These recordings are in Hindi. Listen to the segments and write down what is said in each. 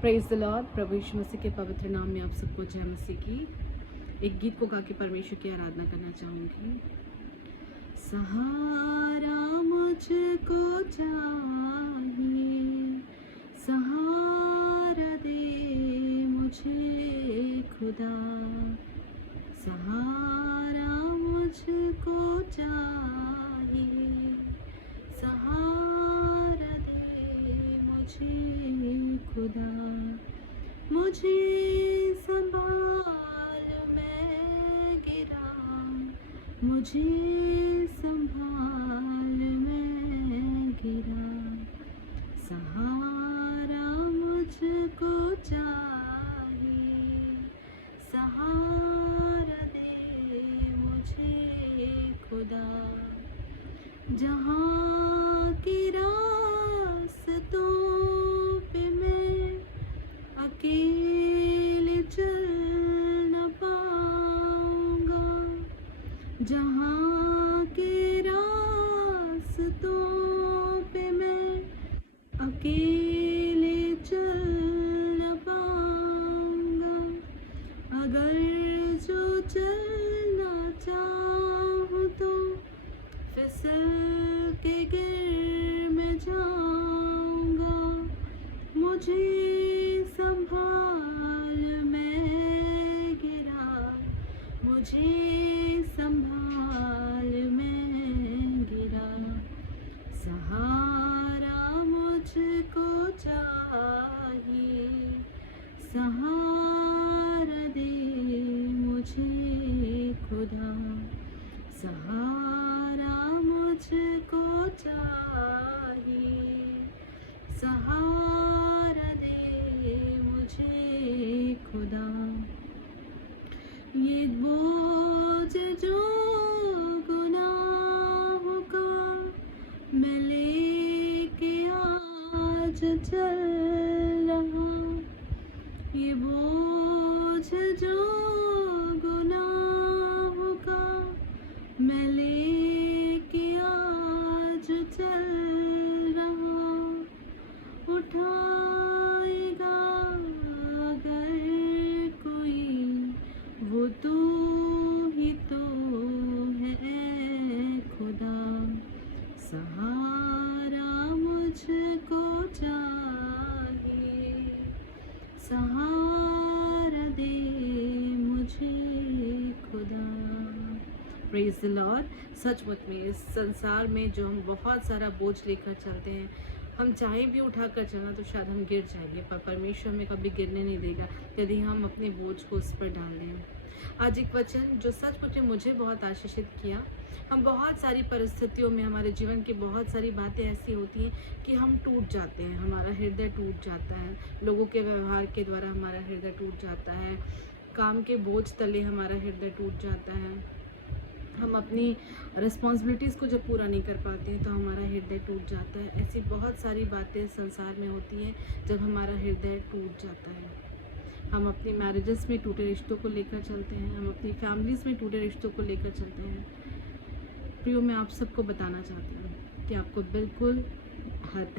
Praise the lord. प्रभु यीशु मसीह के पवित्र नाम में आप सबको जय मसीह की। एक गीत को गा के परमेश्वर की आराधना करना चाहूँगी। सहारा मुझको चाहिए, सहारा दे मुझे खुदा, सहारा मुझको चाहिए, सहारा दे मुझे खुदा। मुझे संभाल मैं गिरा, मुझे संभाल मैं गिरा, सहारा मुझको चाहिए, सहारा दे मुझे खुदा। जहाँ की रास्तों पे मैं अकेले चल न पाऊंगा, जहाँ के रास्तों पे मैं अकेले चल न पाऊंगा, अगर जो चलना चाहूँ तो फिसल के गिर मैं जाऊंगा। मुझे संभाल मैं गिरा, मुझे संभाल मैं गिरा, सहारा मुझको चाहिए, सहारा दे मुझे खुदा, सहारा मुझको चाहिए, सहारा दे मुझे खुदा। ये बोझ जो गुनाहों का मैं लेके आज चल रहा, ये बोझ जो गुनाहों का मैं लेके आज चल रहा, उठाएगा अगर कोई वो तू ही तो है खुदा, सहारा मुझको चाहिए, सहारा दे मुझे खुदा। Praise the Lord. सचमुच में इस संसार में जो हम बहुत सारा बोझ लेकर चलते हैं, हम चाहे भी उठाकर चलना तो शायद हम गिर जाएंगे, पर परमेश्वर हमें कभी गिरने नहीं देगा यदि हम अपने बोझ को उस पर डाल दें। आज एक वचन जो सचमुच में मुझे बहुत आशीषित किया। हम बहुत सारी परिस्थितियों में, हमारे जीवन की बहुत सारी बातें ऐसी होती हैं कि हम टूट जाते हैं, हमारा हृदय टूट जाता है, लोगों के व्यवहार के द्वारा हमारा हृदय टूट जाता है, काम के बोझ तले हमारा हृदय टूट जाता है, हम अपनी रिस्पॉन्सिबिलिटीज़ को जब पूरा नहीं कर पाते हैं तो हमारा हृदय टूट जाता है। ऐसी बहुत सारी बातें संसार में होती हैं जब हमारा हृदय टूट जाता है। हम अपनी मैरिजेस में टूटे रिश्तों को लेकर चलते हैं, हम अपनी फैमिलीज़ में टूटे रिश्तों को लेकर चलते हैं। प्रियो, मैं आप सबको बताना चाहती हूँ कि आपको बिल्कुल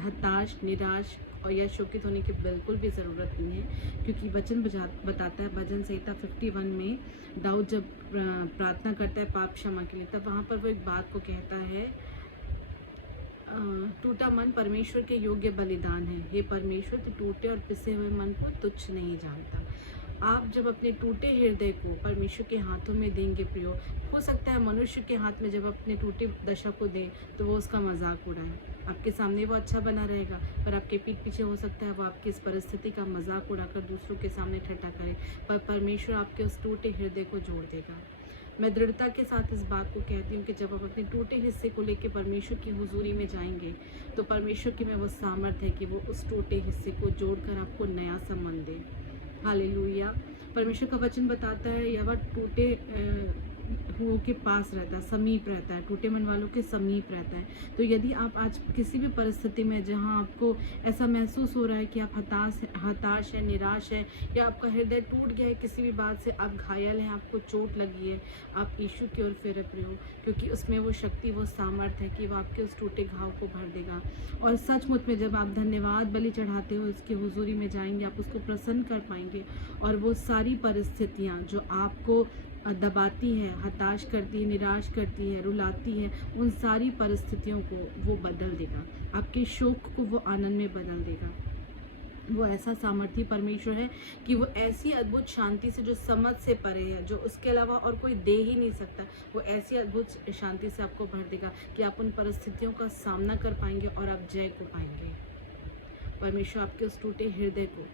हताश, निराश और या शोकित होने की बिल्कुल भी ज़रूरत नहीं है, क्योंकि वचन बताता है भजन संहिता 51 में दाऊद जब प्रार्थना करता है पाप क्षमा के लिए, तब वहाँ पर वो एक बात को कहता है, टूटा मन परमेश्वर के योग्य बलिदान है, हे परमेश्वर तो टूटे और पिसे हुए मन को तुच्छ नहीं जानता। आप जब अपने टूटे हृदय को परमेश्वर के हाथों में देंगे प्रियो, हो सकता है मनुष्य के हाथ में जब अपने टूटे दशा को दें तो वो उसका मजाक उड़ाए, आपके सामने वो अच्छा बना रहेगा, पर आपके पीठ पीछे हो सकता है वो आपकी इस परिस्थिति का मजाक उड़ाकर दूसरों के सामने ठट्ठा करे, पर परमेश्वर आपके उस टूटे हृदय को जोड़ देगा। मैं दृढ़ता के साथ इस बात को कहती हूँ कि जब आप अपने टूटे हिस्से को लेकर परमेश्वर की हुजूरी में जाएंगे तो परमेश्वर की में वो सामर्थ्य है कि वो उस टूटे हिस्से को जोड़कर आपको नया संबंध दे। हालेलुया। परमेश्वर का वचन बताता है, यह टूटे के पास रहता है, समीप रहता है, टूटे मन वालों के समीप रहता है। तो यदि आप आज किसी भी परिस्थिति में जहाँ आपको ऐसा महसूस हो रहा है कि आप हताश है, निराश है, या आपका हृदय टूट गया है किसी भी बात से, आप घायल हैं, आपको चोट लगी है, आप यीशु की ओर फिर रहे हो, क्योंकि उसमें वो शक्ति, वो सामर्थ्य है कि वो आपके उस टूटे घाव को भर देगा। और सचमुच में जब आप धन्यवाद बलि चढ़ाते हो, उसकी हुजूरी में जाएंगे, आप उसको प्रसन्न कर पाएंगे, और वो सारी परिस्थितियाँ जो आपको दबाती है, हताश करती है, निराश करती है, रुलाती है, उन सारी परिस्थितियों को वो बदल देगा। आपके शोक को वो आनंद में बदल देगा। वो ऐसा सामर्थी परमेश्वर है कि वो ऐसी अद्भुत शांति से, जो समझ से परे है, जो उसके अलावा और कोई दे ही नहीं सकता, वो ऐसी अद्भुत शांति से आपको भर देगा कि आप उन परिस्थितियों का सामना कर पाएंगे और आप जय को पाएंगे। परमेश्वर आपके उस टूटे हृदय को,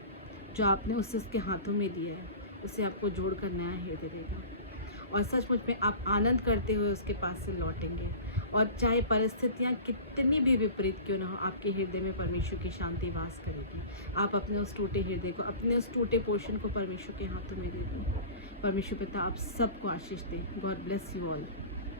जो आपने उसके हाथों में दिया है, उसे आपको जोड़कर नया हृदय देगा, और सचमुच में आप आनंद करते हुए उसके पास से लौटेंगे। और चाहे परिस्थितियाँ कितनी भी विपरीत क्यों ना हो, आपके हृदय में परमेश्वर की शांति वास करेगी। आप अपने उस टूटे हृदय को, अपने उस टूटे पोर्शन को परमेश्वर के हाथों में दे दो। परमेश्वर पिता आप सबको आशीष दे। God bless you all.